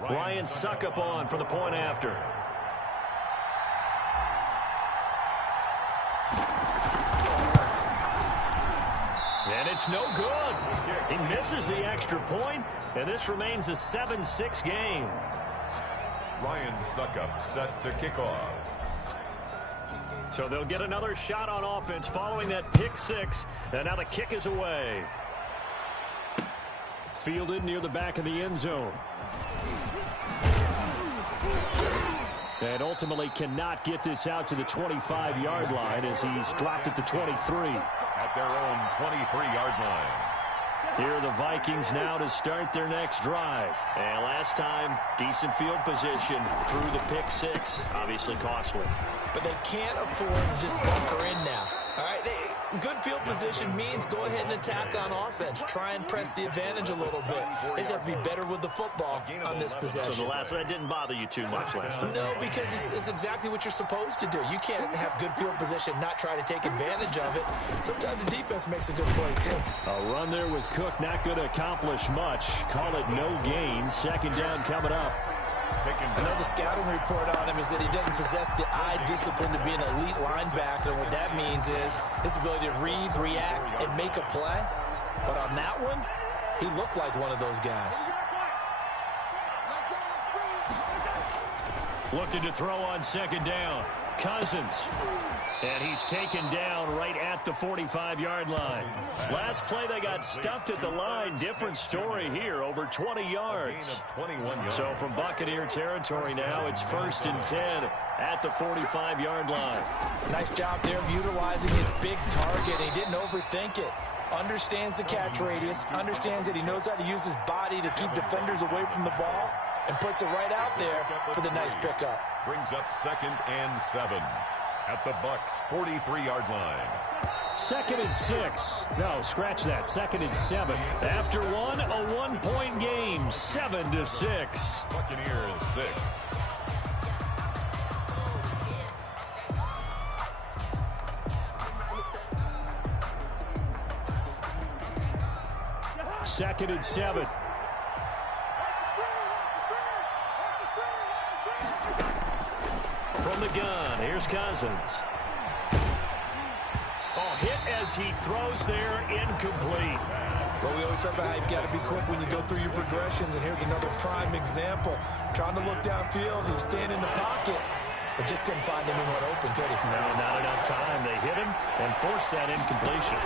Ryan Suckup on for the point after. And it's no good. He misses the extra point, and this remains a 7-6 game. Ryan Suckup set to kick off. So they'll get another shot on offense following that pick six, and now the kick is away. Fielded near the back of the end zone. And ultimately cannot get this out to the 25-yard line as he's dropped at the 23. At their own 23-yard line. Here are the Vikings now to start their next drive. And last time, decent field position through the pick six. Obviously costly. But they can't afford to just bunker in now. All right, good field position means go ahead and attack on offense. Try and press the advantage a little bit. They just have to be better with the football on this possession. So the last one, that didn't bother you too much last time? No, because it's exactly what you're supposed to do. You can't have good field position, not try to take advantage of it. Sometimes the defense makes a good play, too. A run there with Cook, not going to accomplish much. Call it no gain. Second down coming up. I know the scouting report on him is that he doesn't possess the eye discipline to be an elite linebacker. And what that means is his ability to read, react, and make a play. But on that one, he looked like one of those guys. Looking to throw on second down. Cousins. And he's taken down right at the 45-yard line. Last play, they got stuffed at the line. Different story here, over 20 yards. So from Buccaneer territory now, it's 1st and 10 at the 45-yard line. Nice job there of utilizing his big target. He didn't overthink it. Understands the catch radius. Understands that he knows how to use his body to keep defenders away from the ball. And puts it right out there for the nice pickup. Brings up 2nd and 7. At the Bucs' 43-yard line. 2nd and 6. No, scratch that. 2nd and 7. After one, a one-point game. 7-6. Buccaneers 6. Second and 7. From the gun, here's Cousins. Oh, hit as he throws there, incomplete. Well, we always talk about how you've got to be quick when you go through your progressions, and here's another prime example. Trying to look downfield, he was standing in the pocket, but just couldn't find anyone open, could he? No, not enough time. They hit him and forced that incompletion.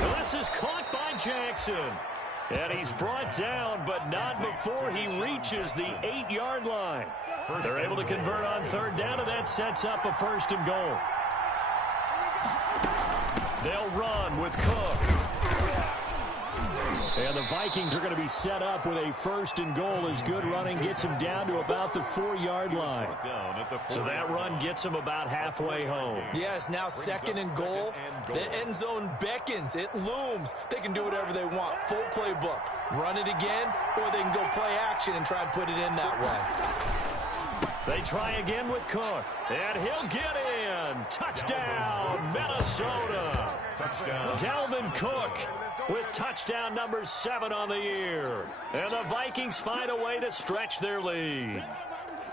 Well, this is caught by Jackson. And he's brought down, but not before he reaches the 8-yard line. They're able to convert on third down, and that sets up a 1st and goal. They'll run with Cook. And the Vikings are going to be set up with a 1st and goal as good running gets him down to about the 4-yard line. So that run gets him about halfway home. Yes, now 2nd and goal. The end zone beckons. It looms. They can do whatever they want. Full playbook. Run it again, or they can go play action and try and put it in that way. They try again with Cook. And he'll get in. Touchdown, Minnesota. Touchdown. Dalvin Cook with touchdown number 7 on the year. And the Vikings find a way to stretch their lead.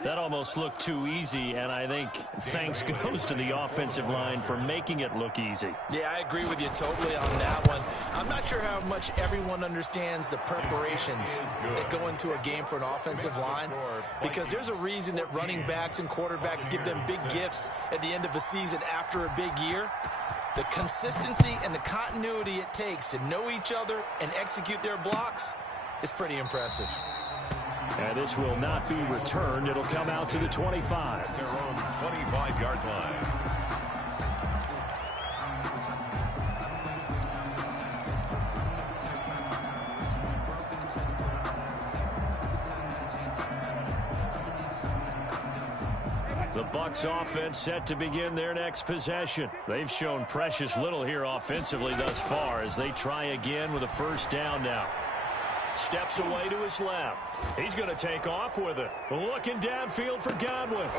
That almost looked too easy, and I think thanks goes to the offensive line for making it look easy. Yeah, I agree with you totally on that one. I'm not sure how much everyone understands the preparations that go into a game for an offensive line, because there's a reason that running backs and quarterbacks give them big gifts at the end of a season after a big year. The consistency and the continuity it takes to know each other and execute their blocks is pretty impressive. And this will not be returned. It'll come out to the 25. Their own 25-yard line. The Bucs offense set to begin their next possession. They've shown precious little here offensively thus far as they try again with a 1st down now. Steps away to his left. He's going to take off with it. Looking downfield for Godwin.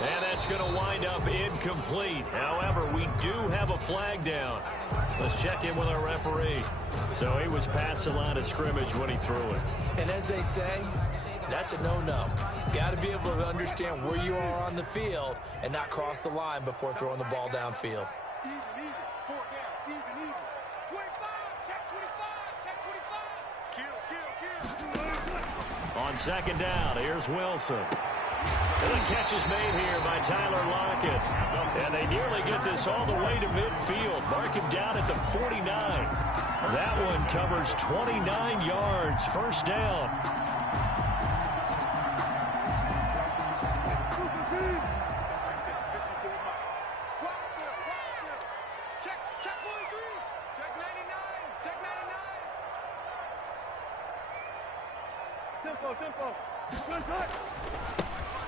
And that's going to wind up incomplete. However, we do have a flag down. Let's check in with our referee. So he was past the line of scrimmage when he threw it. And as they say, that's a no-no. Got to be able to understand where you are on the field and not cross the line before throwing the ball downfield. On second down, here's Wilson. And the catch is made here by Tyler Lockett. And they nearly get this all the way to midfield. Mark him down at the 49. That one covers 29 yards. First down.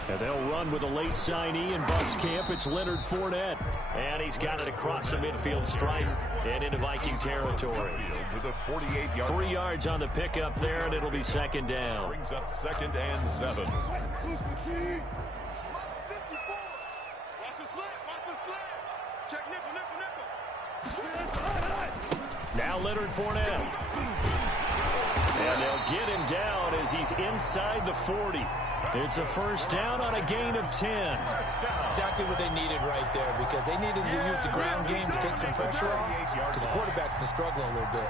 And they'll run with a late signee in Bucs camp. It's Leonard Fournette. And he's got it across the midfield stripe and into Viking territory. 3 yards on the pickup there, and it'll be second down. Brings up 2nd and 7. Watch the slant. Check nickel. Now Leonard Fournette. And they'll get him down as he's inside the 40. It's a first down on a gain of 10. Exactly what they needed right there, because they needed to use the ground game to take some pressure off, because the quarterback's been struggling a little bit.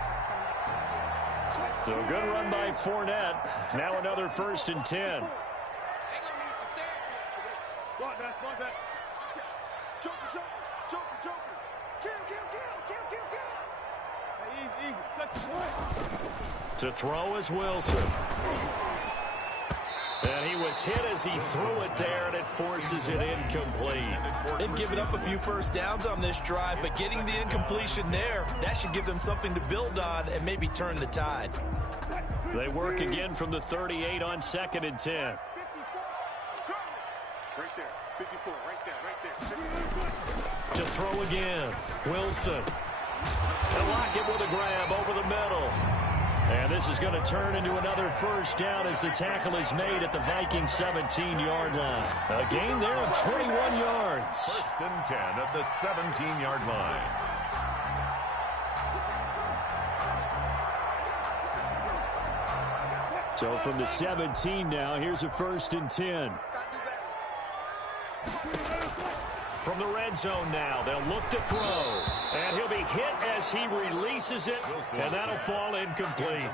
So a good run by Fournette. Now another 1st and 10. To throw is Wilson. And he was hit as he threw it there, and it forces it incomplete. They've given up a few first downs on this drive, but getting the incompletion there, that should give them something to build on and maybe turn the tide. They work again from the 38 on 2nd and 10. Right there. 54, right there. To throw again, Wilson. And Lockett with a grab over the middle. And this is going to turn into another first down as the tackle is made at the Viking 17-yard line. A gain there of 21 yards. 1st and 10 at the 17-yard line. So from the 17 now, here's a 1st and 10. From the red zone now, they'll look to throw. And he'll be hit as he releases it, and that'll fall incomplete.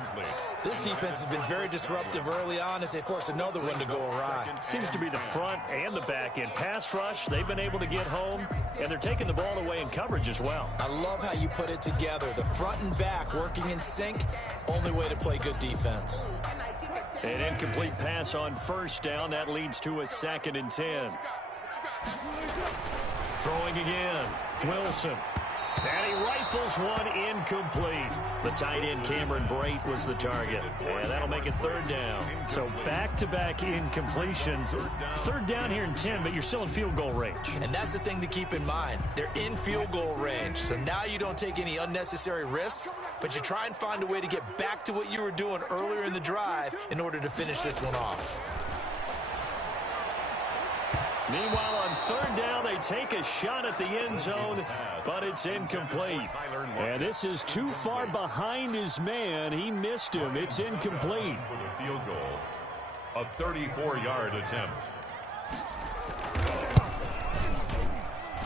This defense has been very disruptive early on as they force another one to go awry. Seems to be the front and the back end. Pass rush, they've been able to get home, and they're taking the ball away in coverage as well. I love how you put it together. The front and back working in sync, only way to play good defense. An incomplete pass on 1st down. That leads to a 2nd and 10. Throwing again, Wilson. And he rifles one incomplete. The tight end, Cameron Brate, was the target. And that'll make it 3rd down. So back-to-back incompletions. 3rd down here in 10, but you're still in field goal range. And that's the thing to keep in mind. They're in field goal range. So now you don't take any unnecessary risks, but you try and find a way to get back to what you were doing earlier in the drive in order to finish this one off. Meanwhile, on 3rd down, they take a shot at the end zone, but it's incomplete. And this is too far behind his man. He missed him. It's incomplete. For the field goal, a 34-yard attempt.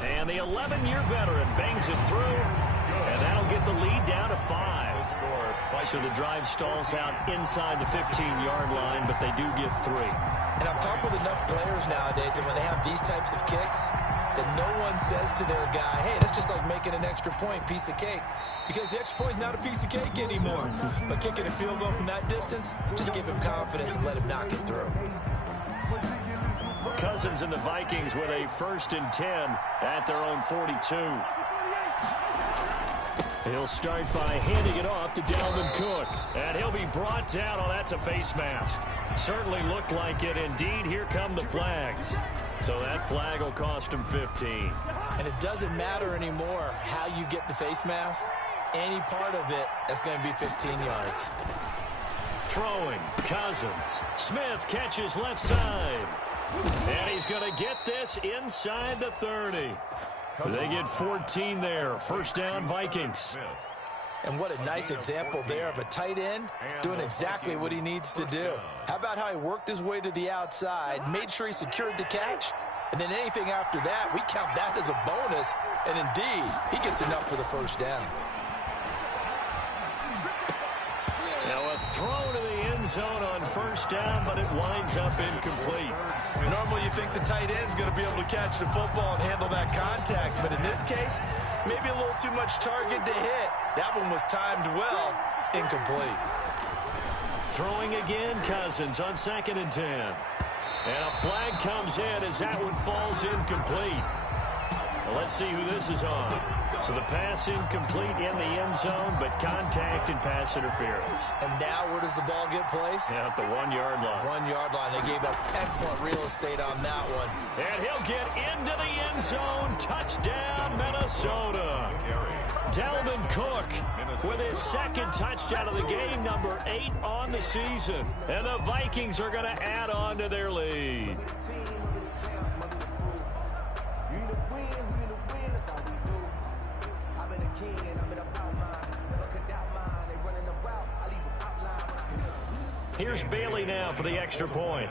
And the 11-year veteran bangs it through, and that'll get the lead down to 5. So the drive stalls out inside the 15-yard line, but they do get 3. And I've talked with enough players nowadays that when they have these types of kicks, that no one says to their guy, hey, that's just like making an extra point, piece of cake. Because the extra point is not a piece of cake anymore. But kicking a field goal from that distance, just give him confidence and let him knock it through. Cousins and the Vikings with a 1st and 10 at their own 42. He'll start by handing it off to Dalvin Cook. And he'll be brought down. Oh, that's a face mask. Certainly looked like it. Indeed, here come the flags. So that flag will cost him 15. And it doesn't matter anymore how you get the face mask. Any part of it, that's going to be 15 yards. Throwing, Cousins. Smith catches left side. And he's going to get this inside the 30. They get 14 there. First down, Vikings. And what a nice example there of a tight end doing exactly what he needs to do. How about how he worked his way to the outside, made sure he secured the catch, and then anything after that, we count that as a bonus. And indeed, he gets enough for the first down. Now a throw to the end zone on first down, but it winds up incomplete. Normally you think the tight end's going to be able to catch the football and handle that contact, but in this case, maybe a little too much target to hit. That one was timed well, incomplete. Throwing again, Cousins on 2nd and 10. And a flag comes in as that one falls incomplete. Well, let's see who this is on. So the pass incomplete in the end zone, but contact and pass interference. And now where does the ball get placed? Yeah, at the 1-yard line. 1-yard line. They gave up excellent real estate on that one. And he'll get into the end zone. Touchdown, Minnesota. Dalvin Cook with his 2nd touchdown of the game, number 8 on the season. And the Vikings are going to add on to their lead. Here's Bailey now for the extra point.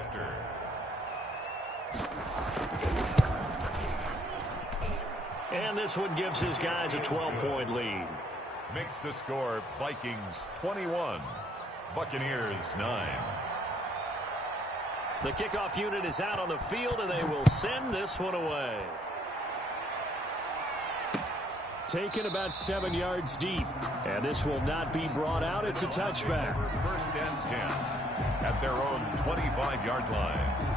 And this one gives his guys a 12-point lead. Makes the score Vikings 21, Buccaneers 9. The kickoff unit is out on the field, and they will send this one away. Taken about 7 yards deep. And this will not be brought out. It's a touchback. 1st and 10 at their own 25-yard line.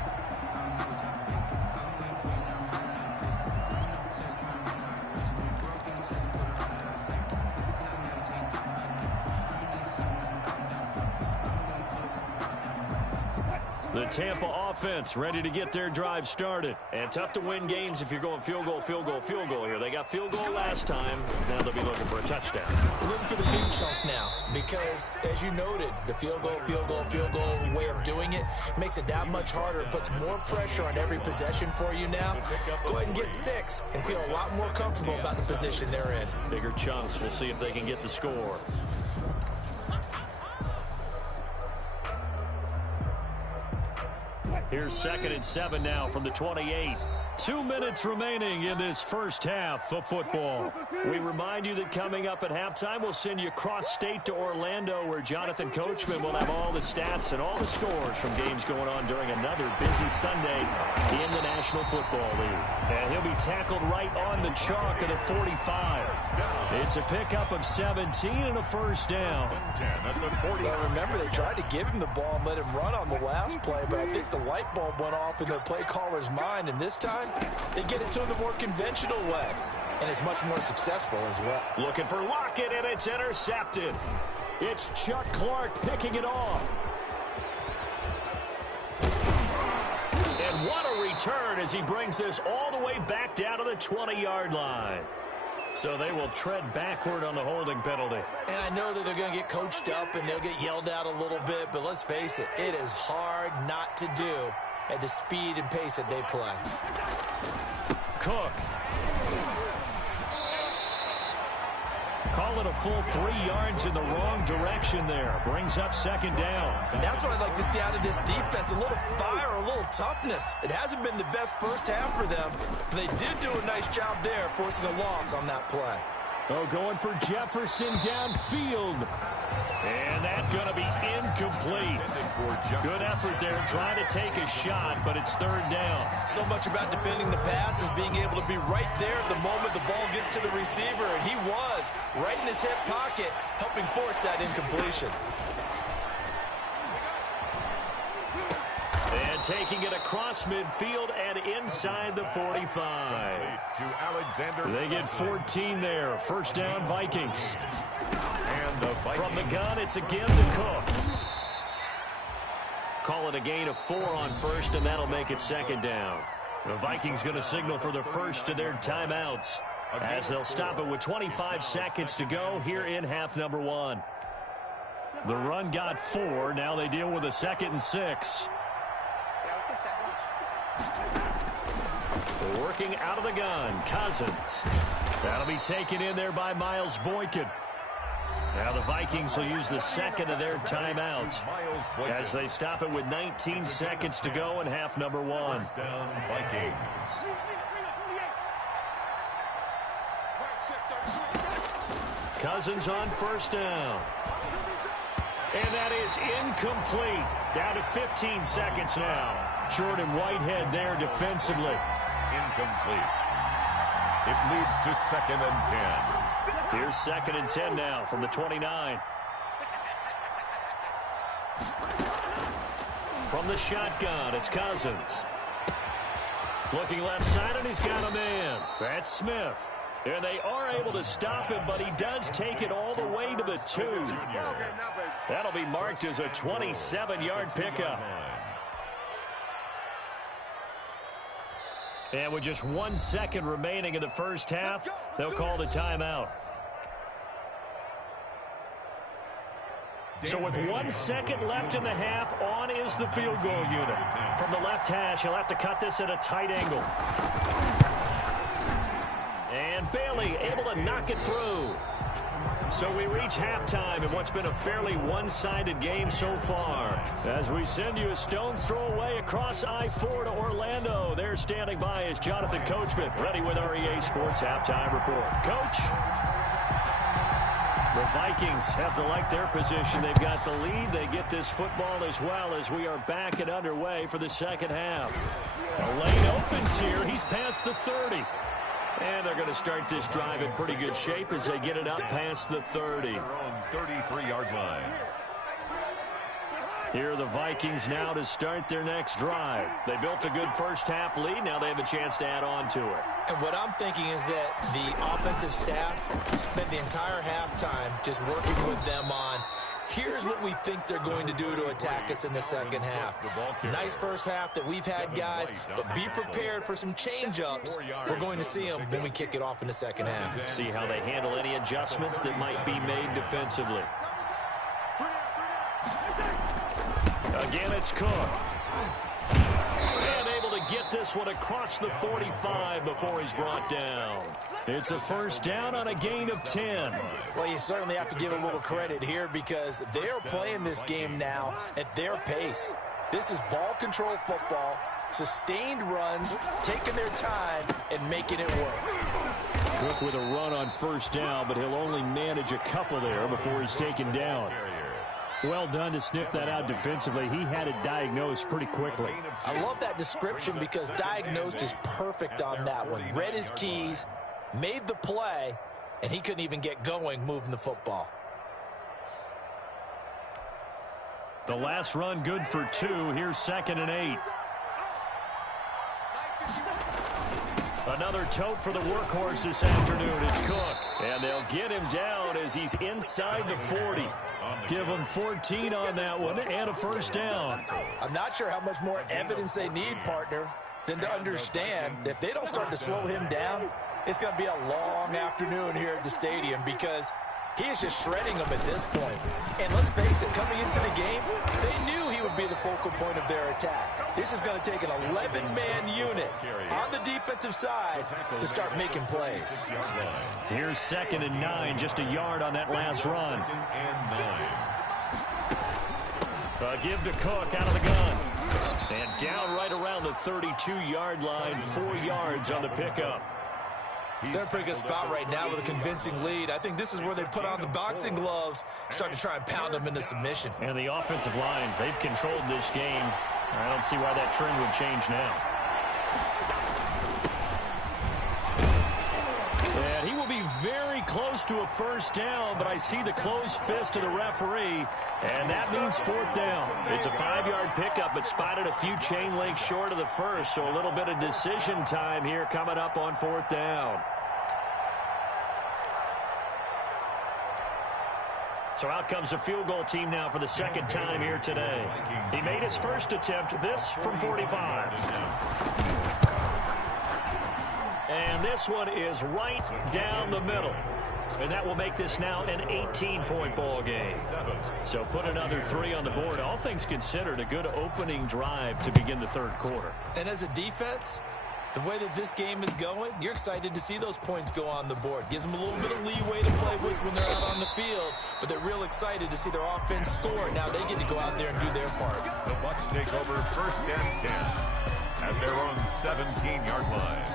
The Tampa offense ready to get their drive started. And tough to win games if you're going field goal, field goal, field goal here. They got field goal last time. Now they'll be looking for a touchdown. Looking for the big chunk now because, as you noted, the field goal way of doing it makes it that much harder. It puts more pressure on every possession for you now. Go ahead and get 6 and feel a lot more comfortable about the position they're in. Bigger chunks. We'll see if they can get the score. Here's 2nd and 7 now from the 28. 2 minutes remaining in this first half of football. We remind you that coming up at halftime, we'll send you cross-state to Orlando, where Jonathan Coachman will have all the stats and all the scores from games going on during another busy Sunday in the National Football League. And he'll be tackled right on the chalk of the 45. It's a pickup of 17 and a first down. Well, remember, they tried to give him the ball and let him run on the last play, but I think the light bulb went off in their play caller's mind, and this time, they get it to him the more conventional way, and it's much more successful as well. Looking for Lockett, and it's intercepted. It's Chuck Clark picking it off. And what a return as he brings this all the way back down to the 20-yard line. So they will tread backward on the holding penalty. And I know that they're going to get coached up and they'll get yelled at a little bit, but let's face it, it is hard not to do at the speed and pace that they play. Cook. Call it a full 3 yards in the wrong direction there. Brings up 2nd down. And that's what I'd like to see out of this defense. A little fire, a little toughness. It hasn't been the best first half for them, but they did do a nice job there, forcing a loss on that play. Oh, going for Jefferson downfield. And that's going to be incomplete. Good effort there trying to take a shot, but it's 3rd down. So much about defending the pass is being able to be right there the moment the ball gets to the receiver, and he was right in his hip pocket, helping force that incompletion. And taking it across midfield and inside the 45. They get 14 there. First down, Vikings. From the gun, it's again to Cook. Call it a gain of 4 on first, and that'll make it 2nd down. The Vikings going to signal for the first of their timeouts as they'll stop it with 25 seconds to go here in half number 1. The run got 4. Now they deal with a 2nd and 6. Yeah, let's go second. Working out of the gun, Cousins. That'll be taken in there by Miles Boykin. Now the Vikings will use the second of their timeouts as they stop it with 19 seconds to go in half number 1. Down Vikings. Cousins on first down. And that is incomplete. Down to 15 seconds now. Jordan Whitehead there defensively. Incomplete. It leads to 2nd and 10. Here's 2nd and 10 now from the 29. From the shotgun, it's Cousins. Looking left side, and he's got a man. That's Smith. And they are able to stop him, but he does take it all the way to the 2. That'll be marked as a 27-yard pickup. And with just 1 second remaining in the first half, they'll call the timeout. So with 1 second left in the half, on is the field goal unit. From the left hash, he'll have to cut this at a tight angle. And Bailey able to knock it through. So we reach halftime in what's been a fairly one-sided game so far. As we send you a stone's throw away across I-4 to Orlando. There standing by is Jonathan Coachman, ready with our EA Sports Halftime Report. Coach? The Vikings have to like their position. They've got the lead. They get this football as well as we are back and underway for the second half. A lane opens here. He's past the 30. And they're going to start this drive in pretty good shape as they get it up past the 30. Their own 33-yard line. Here are the Vikings now to start their next drive. They built a good first half lead. Now they have a chance to add on to it. And what I'm thinking is that the offensive staff spent the entire halftime just working with them on, here's what we think they're going to do to attack us in the second half. Nice first half that we've had, guys, but be prepared for some change-ups. We're going to see them when we kick it off in the second half. See how they handle any adjustments that might be made defensively. Again, it's Cook. And able to get this one across the 45 before he's brought down. It's a first down on a gain of 10. Well, you certainly have to give a little credit here because they're playing this game now at their pace. This is ball control football, sustained runs, taking their time, and making it work. Cook with a run on first down, but he'll only manage a couple there before he's taken down. Well done to sniff that out defensively. He had it diagnosed pretty quickly. I love that description because diagnosed is perfect on that one. Read his keys, made the play, and he couldn't even get going moving the football. The last run good for 2. Here's 2nd and 8. Another tote for the workhorse this afternoon. It's Cook. And they'll get him down as he's inside the 40. Give him 14 on that one and a first down. I'm not sure how much more evidence they need, partner, than to understand that if they don't start to slow him down, it's going to be a long afternoon here at the stadium because he is just shredding them at this point. And let's face it, coming into the game, they knew he would be the focal point of their attack. This is going to take an 11-man unit on the defensive side to start making plays. Here's 2nd and 9, just a yard on that last run. Give to Cook out of the gun. And down right around the 32-yard line, 4 yards on the pickup. They're in a pretty good spot right now with a convincing lead. I think this is where they put on the boxing gloves, start to try and pound them into submission. And the offensive line, they've controlled this game. I don't see why that trend would change now. And he will be very close to a first down, but I see the closed fist of the referee, and that means 4th down. It's a 5-yard pickup, but spotted a few chain links short of the first, so a little bit of decision time here coming up on 4th down. So out comes the field goal team now for the second time here today. He made his first attempt, this from 45. And this one is right down the middle. and that will make this now an 18-point ball game. So put another 3 on the board. All things considered, a good opening drive to begin the third quarter. And as a defense, the way that this game is going, you're excited to see those points go on the board. Gives them a little bit of leeway to play with when they're out on the field, but they're real excited to see their offense score. Now they get to go out there and do their part. The Bucks take over 1st and 10 at their own 17-yard line.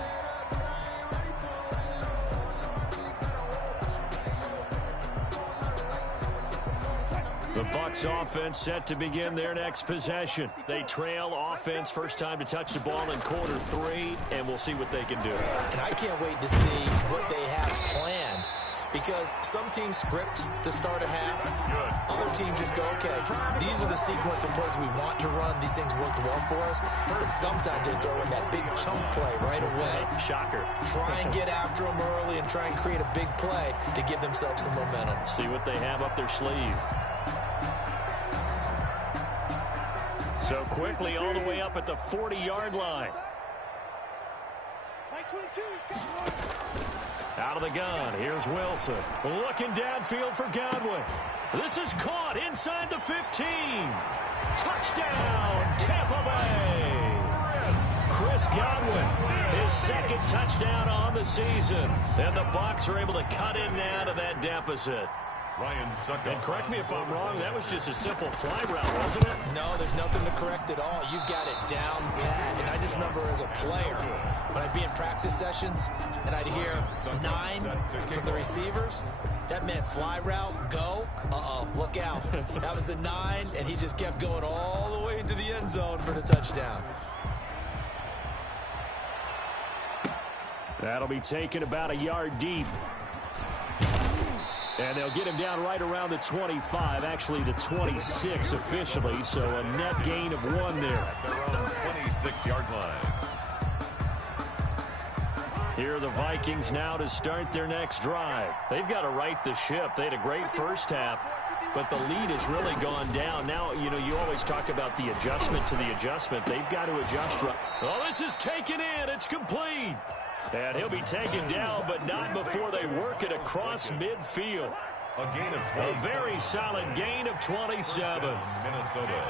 The Bucks offense set to begin their next possession. They trail offense, first time to touch the ball in quarter 3, and we'll see what they can do. And I can't wait to see what they have planned, because some teams script to start a half. Other teams just go, okay, these are the sequence of plays we want to run. These things worked well for us. And sometimes they throw in that big chunk play right away. Shocker. Try and get after them early and try and create a big play to give themselves some momentum. See what they have up their sleeve. So quickly all the way up at the 40-yard line. Out of the gun, here's Wilson. Looking downfield for Godwin. This is caught inside the 15. Touchdown, Tampa Bay. Chris Godwin, his 2nd touchdown on the season. And the Bucs are able to cut in now to that deficit. And correct me if I'm wrong, that was just a simple fly route, wasn't it? No, there's nothing to correct at all. You've got it down pat. And I just remember as a player, when I'd be in practice sessions and I'd hear 9 from the receivers, that meant fly route, go, look out. That was the 9, and he just kept going all the way into the end zone for the touchdown. That'll be taken about a yard deep. And they'll get him down right around the 25, actually the 26 officially, so a net gain of 1 there. At their own 26-yard line. Here are the Vikings now to start their next drive. They've got to right the ship. They had a great first half, but the lead has really gone down. Now, you know, you always talk about the adjustment to the adjustment. They've got to adjust. Oh, this is taken in. It's complete. And he'll be taken down, but not before they work it across midfield. A gain of 27. A very solid gain of 27. Minnesota.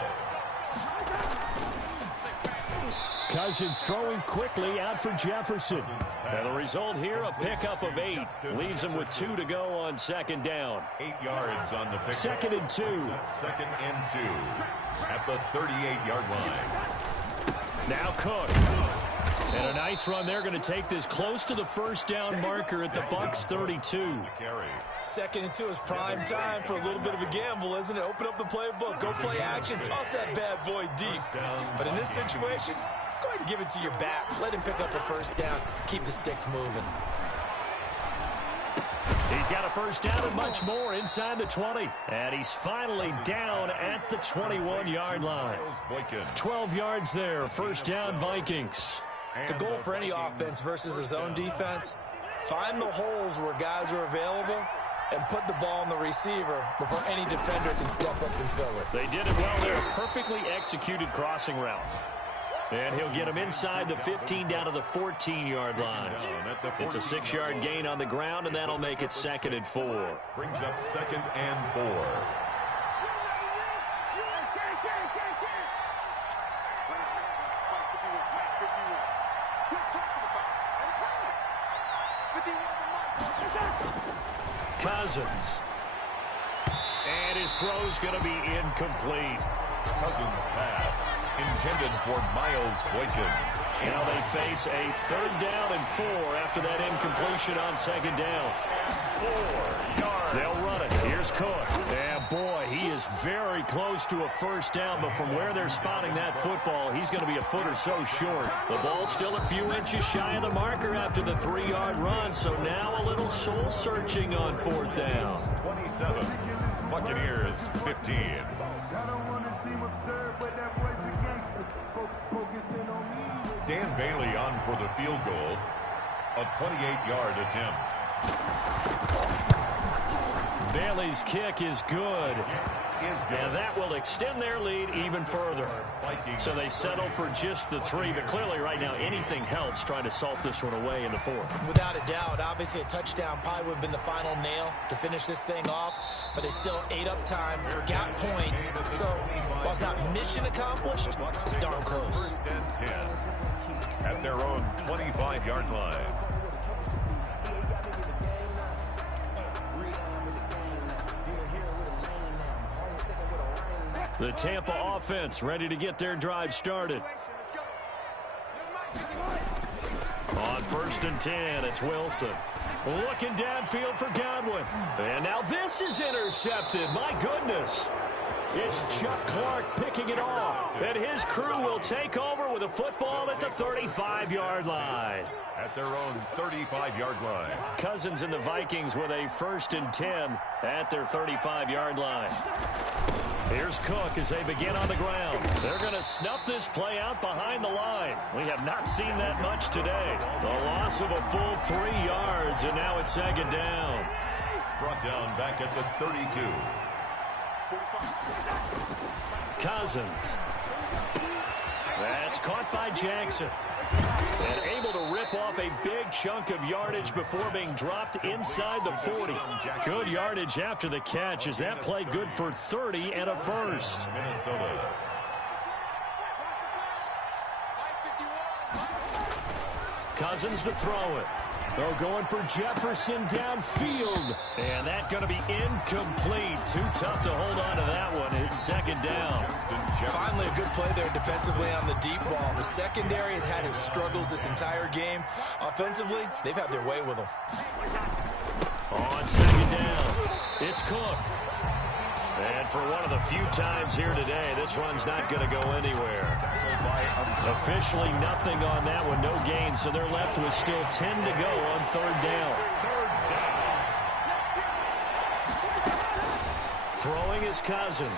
Cousins throwing quickly out for Jefferson. And the result here, a pickup of 8. Leaves him with 2 to go on 2nd down. 8 yards on the pickup. 2nd and 2. 2nd and 2 at the 38-yard line. Now Cook. And a nice run. They're going to take this close to the first down marker at the Bucs 32. 2nd and 2 is prime time for a little bit of a gamble, isn't it? Open up the playbook. Go play action. Toss that bad boy deep. But in this situation, go ahead and give it to your back. Let him pick up a first down. Keep the sticks moving. He's got a first down and much more inside the 20. And he's finally down at the 21-yard line. 12 yards there. First down, Vikings. The goal for any offense versus his own defense, find the holes where guys are available and put the ball on the receiver before any defender can step up and fill it. They did it well there. Perfectly executed crossing route. And he'll get him inside the 15 down to the 14-yard line. It's a 6-yard gain on the ground, and that'll make it 2nd and 4. Brings up 2nd and 4. Cousins. And his throw's going to be incomplete. Cousins pass intended for Miles Boykin. Now they face a 3rd down and 4 after that incompletion on 2nd down. 4 yards. They'll run it. Here's Cook. And boy, he is very close to a first down, but from where they're spotting that football, he's going to be a foot or so short. The ball's still a few inches shy of the marker after the 3-yard run, so now a little soul searching on 4th down. 27. Buccaneers 15. Dan Bailey on for the field goal. A 28-yard attempt. Bailey's kick is good. is good. And that will extend their lead even further. So they settle for just the 3, but clearly right now anything helps trying to salt this one away in the 4th. Without a doubt, obviously a touchdown probably would have been the final nail to finish this thing off, but it's still ate up time, got points, so while it's not mission accomplished, it's darn close. 10 at their own 25-yard line. The Tampa offense ready to get their drive started. On 1st and 10, it's Wilson. Looking downfield for Godwin. And now this is intercepted. My goodness. It's Chuck Clark picking it off. And his crew will take over with a football at the 35-yard line. At their own 35-yard line. Cousins and the Vikings with a 1st and 10 at their 35-yard line. Here's Cook as they begin on the ground. They're going to snuff this play out behind the line. We have not seen that much today. The loss of a full 3 yards, and now it's 2nd down. Brought down back at the 32. Cousins. That's caught by Jackson. And able to rip off a big chunk of yardage before being dropped inside the 40. Good yardage after the catch. Is that play good for 30 and a first? Minnesota. Cousins to throw it. Oh, going for Jefferson downfield. And that's going to be incomplete. Too tough to hold on to that one. It's 2nd down. Finally a good play there defensively on the deep ball. The secondary has had its struggles this entire game. Offensively, they've had their way with them. On 2nd down, it's Cook. And for one of the few times here today, this run's not going to go anywhere. Officially nothing on that one, no gain, so they're left with still 10 to go on 3rd down. Throwing is Cousins.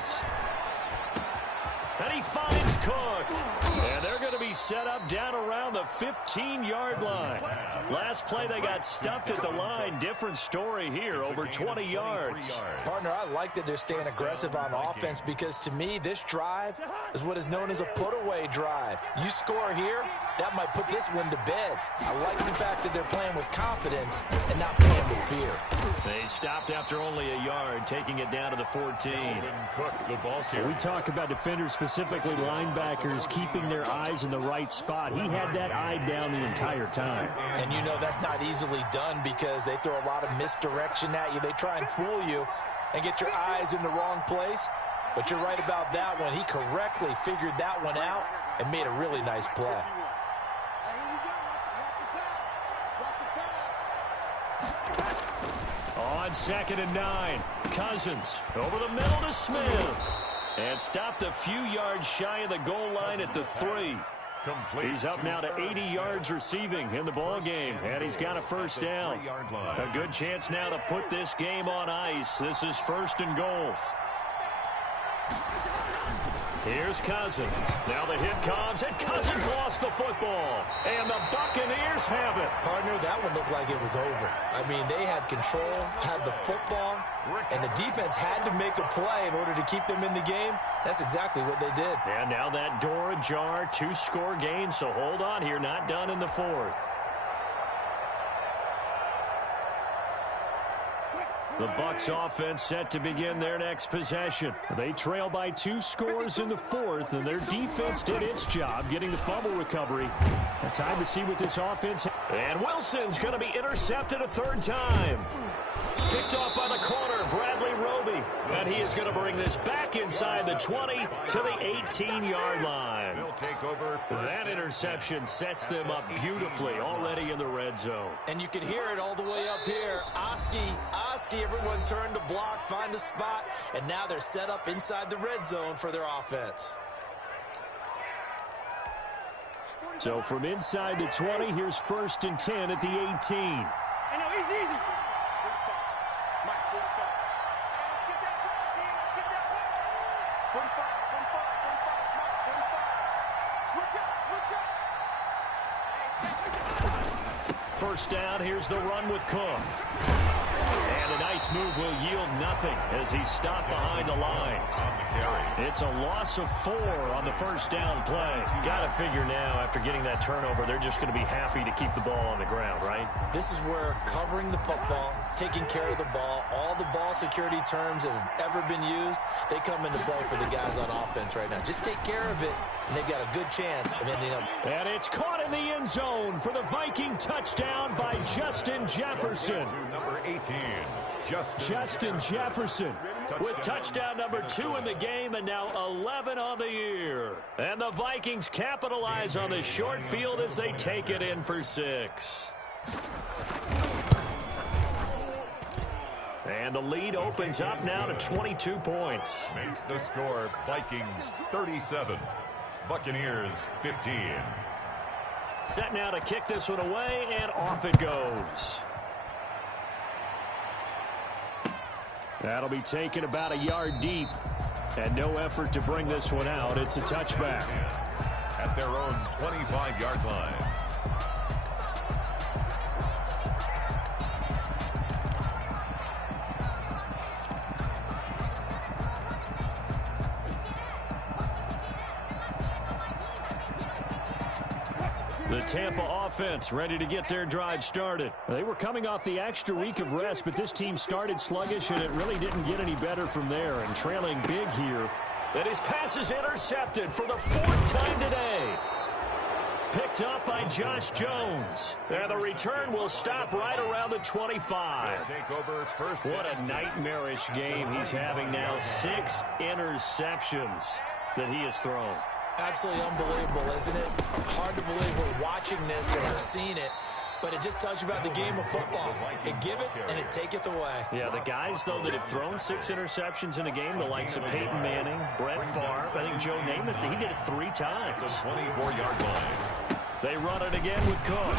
And he finds Cook. And they're going to be set up down around the 15-yard line. Last play, they got stuffed at the line. Different story here, over 20 yards. Partner, I like that they're staying aggressive on offense because, to me, this drive is what is known as a put-away drive. You score here, that might put this one to bed. I like the fact that they're playing with confidence and not playing with fear. They stopped after only a yard, taking it down to the 14. Cook, the ball carrier. We talk about defenders, specifically linebackers, keeping their eyes in the right spot. He had that eye down the entire time. And you know that's not easily done because they throw a lot of misdirection at you. They try and fool you and get your eyes in the wrong place. But you're right about that one. He correctly figured that one out and made a really nice play. On 2nd and 9, Cousins over the middle to Smith. And stopped a few yards shy of the goal line at the 3. He's up now to 80 yards receiving in the ball game, and he's got a 1st down. A good chance now to put this game on ice. This is 1st and goal. Here's Cousins. Now the hit comes, and Cousins lost the football. And the Buccaneers have it. Partner, that one looked like it was over. I mean, they had control, had the football, and the defense had to make a play in order to keep them in the game. That's exactly what they did. And now that door ajar, 2-score game, so hold on here, not done in the 4th. The Bucs offense set to begin their next possession. They trail by 2 scores in the 4th, and their defense did its job getting the fumble recovery. A time to see what this offense... And Wilson's going to be intercepted a 3rd time. Picked off by the corner, Bradley Roby. And he is going to bring this back inside the 20 to the 18-yard line. That interception sets them up beautifully already in the red zone. And you can hear it all the way up here. Oski, everyone turned to block, find a spot, and now they're set up inside the red zone for their offense. So from inside the 20, here's 1st and 10 at the 18. Hey, no, easy. Mike, 45. Get that block, man. Get that block. 45. Switch up. 1st down, here's the run with Cook. And a nice move will yield nothing as he's stopped behind the line. It's a loss of 4 on the first down play. Got to figure now, after getting that turnover, they're just going to be happy to keep the ball on the ground, right? This is where covering the football, taking care of the ball, all the ball security terms that have ever been used, they come into play for the guys on offense right now. Just take care of it, and they've got a good chance of ending up. And it's caught in the end zone for the Viking touchdown by Justin Jefferson. Number 18, Justin Jefferson with touchdown number 2 in the game and now 11 on the year. And the Vikings capitalize on the short field as they take it in for 6. And the lead opens up now to 22 points. Makes the score Vikings 37, Buccaneers 15. Set now to kick this one away, and off it goes. That'll be taken about a yard deep. And no effort to bring this one out. It's a touchback. At their own 25-yard line. The Tampa offense ready to get their drive started. They were coming off the extra week of rest, but this team started sluggish, and it really didn't get any better from there. And trailing big here. And his pass is intercepted for the 4th time today. Picked up by Josh Jones. And the return will stop right around the 25. What a nightmarish game he's having now. 6 interceptions that he has thrown. Absolutely unbelievable, isn't it? Hard to believe we're watching this and have seen it, but it just tells you about the game of football. It giveth and it taketh away. Yeah, the guys, though, that have thrown 6 interceptions in a game, the likes of Peyton Manning, Brett Favre, I think Joe Namath, he did it 3 times. 24-yard line. They run it again with Cook.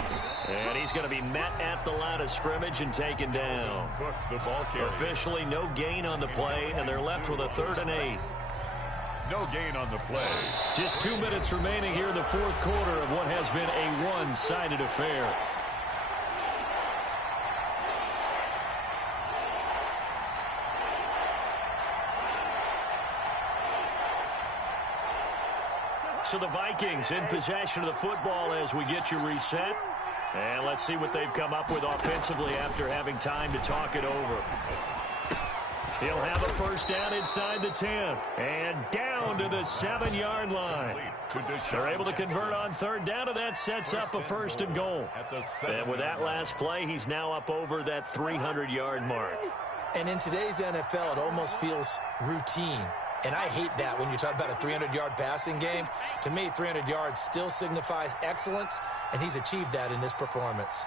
And he's going to be met at the line of scrimmage and taken down. Cook, the ball carrier. Officially no gain on the play, and they're left with a 3rd and 8. No gain on the play. Just 2 minutes remaining here in the 4th quarter of what has been a one-sided affair. So the Vikings in possession of the football as we get you reset. And let's see what they've come up with offensively after having time to talk it over. He'll have a first down inside the 10. And down to the 7-yard line. They're able to convert on 3rd down, and that sets up a 1st and goal. And with that last play, he's now up over that 300-yard mark. And in today's NFL, it almost feels routine. And I hate that when you talk about a 300-yard passing game. To me, 300 yards still signifies excellence, and he's achieved that in this performance.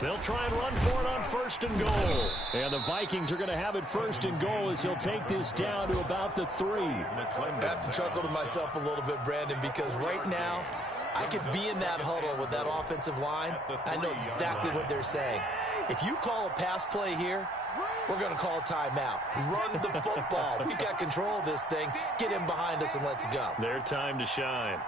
They'll try and run for it on 1st and goal. And the Vikings are going to have it 1st and goal as he'll take this down to about the 3. I have to chuckle to myself a little bit, Brandon, because right now I could be in that huddle with that offensive line. I know exactly what they're saying. If you call a pass play here, we're going to call a timeout. Run the football. We've got control of this thing. Get him behind us and let's go. Their time to shine.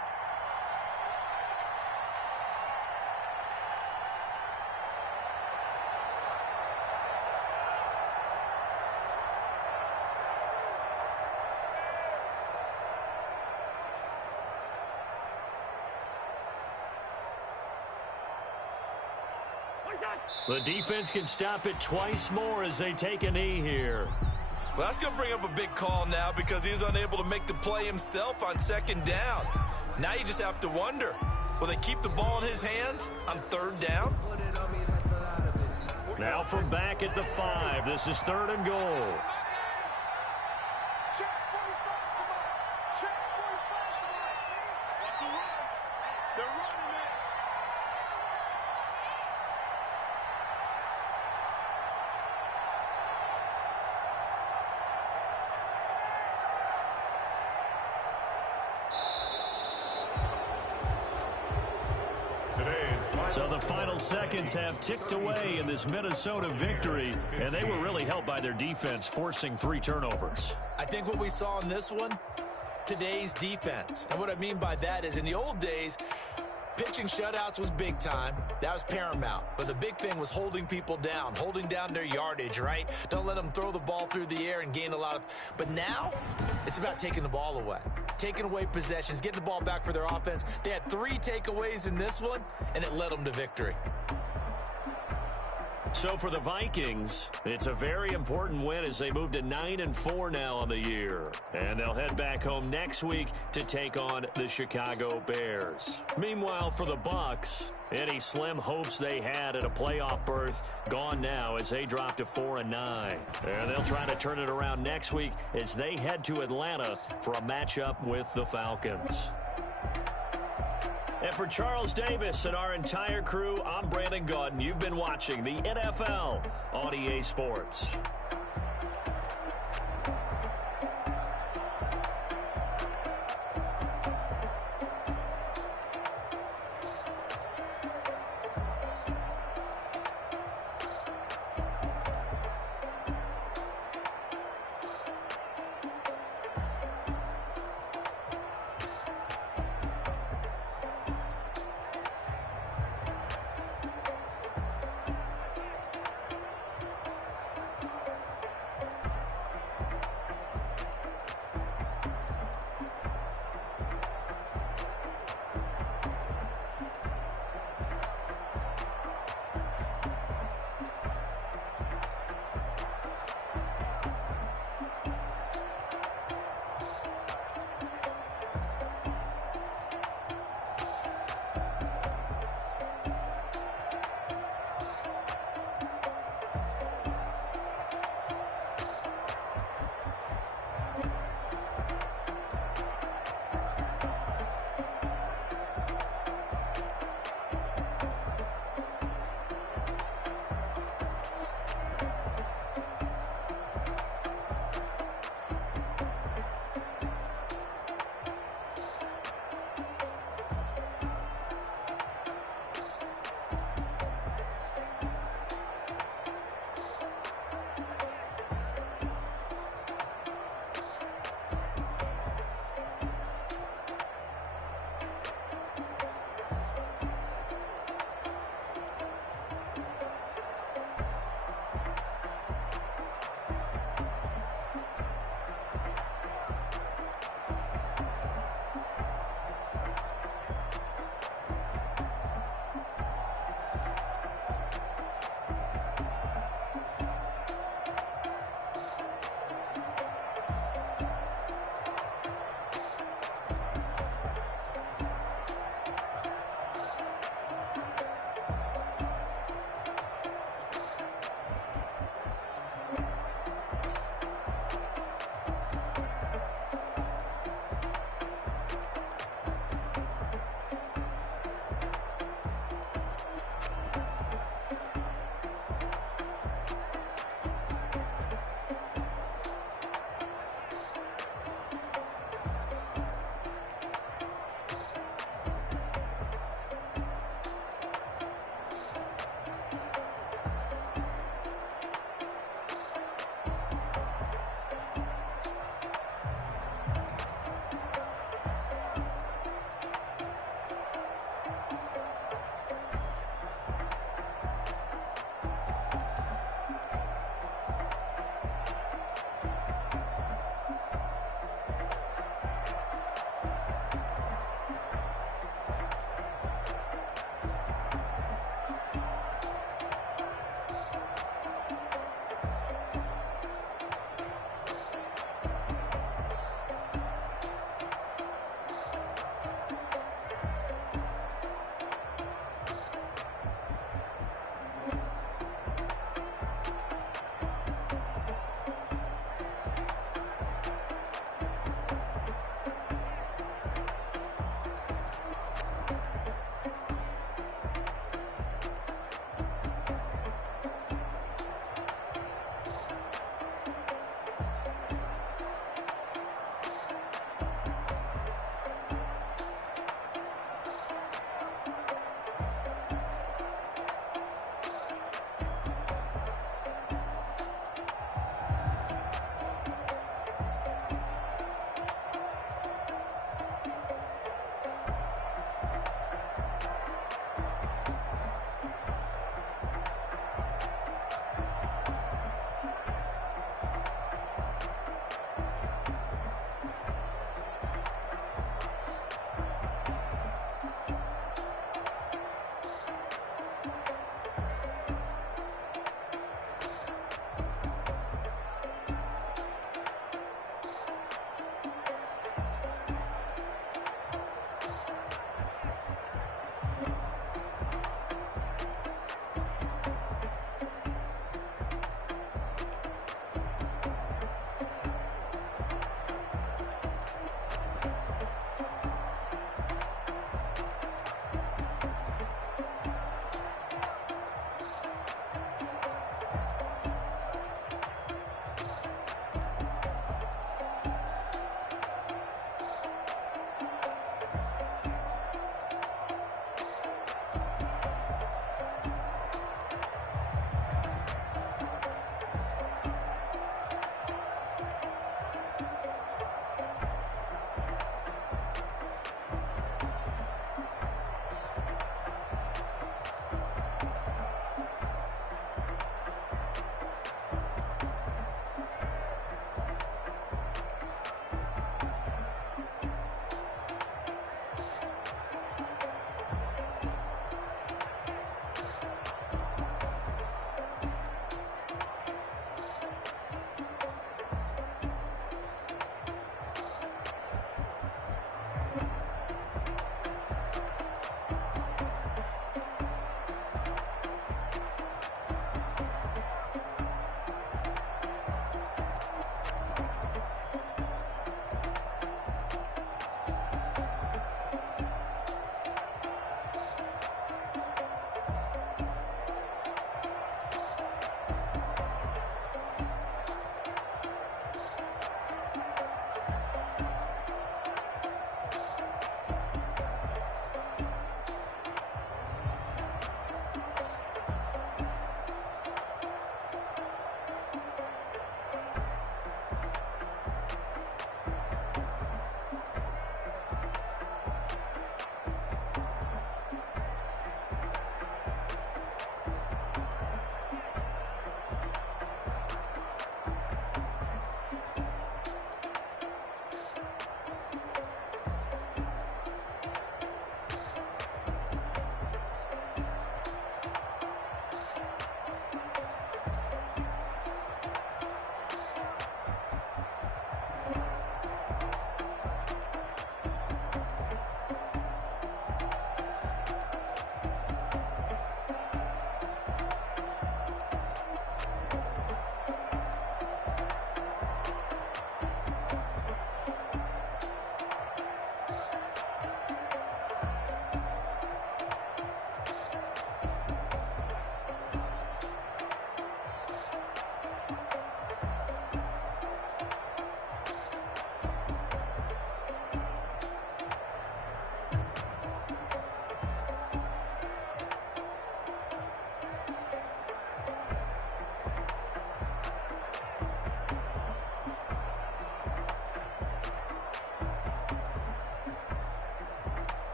The defense can stop it twice more as they take a knee here. Well, that's going to bring up a big call now because he was unable to make the play himself on 2nd down. Now you just have to wonder, will they keep the ball in his hands on 3rd down? Now from back at the 5, this is 3rd and goal. So the final seconds have ticked away in this Minnesota victory, and they were really helped by their defense, forcing 3 turnovers. I think what we saw in this one, today's defense. And what I mean by that is in the old days, pitching shutouts was big time. That was paramount. But the big thing was holding people down, holding down their yardage, right? Don't let them throw the ball through the air and gain a lot of... But now, it's about taking the ball away. Taking away possessions, getting the ball back for their offense. They had 3 takeaways in this one, and it led them to victory. So for the Vikings, it's a very important win as they move to 9-4 now on the year. And they'll head back home next week to take on the Chicago Bears. Meanwhile, for the Bucs, any slim hopes they had at a playoff berth gone now as they drop to 4-9. And they'll try to turn it around next week as they head to Atlanta for a matchup with the Falcons. And for Charles Davis and our entire crew, I'm Brandon Gaudin. You've been watching the NFL on EA Sports.